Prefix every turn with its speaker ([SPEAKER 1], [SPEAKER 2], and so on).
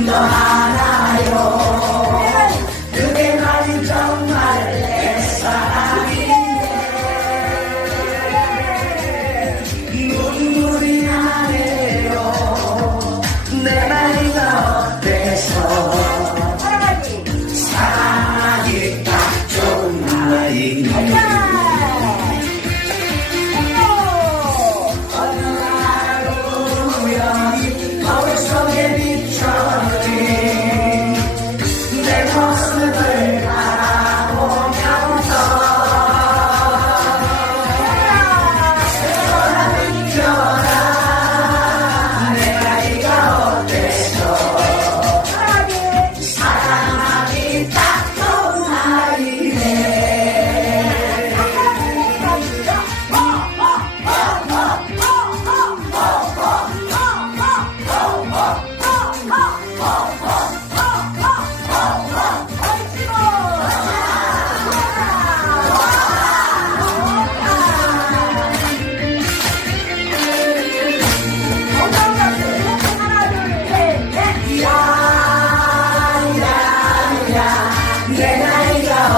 [SPEAKER 1] in the.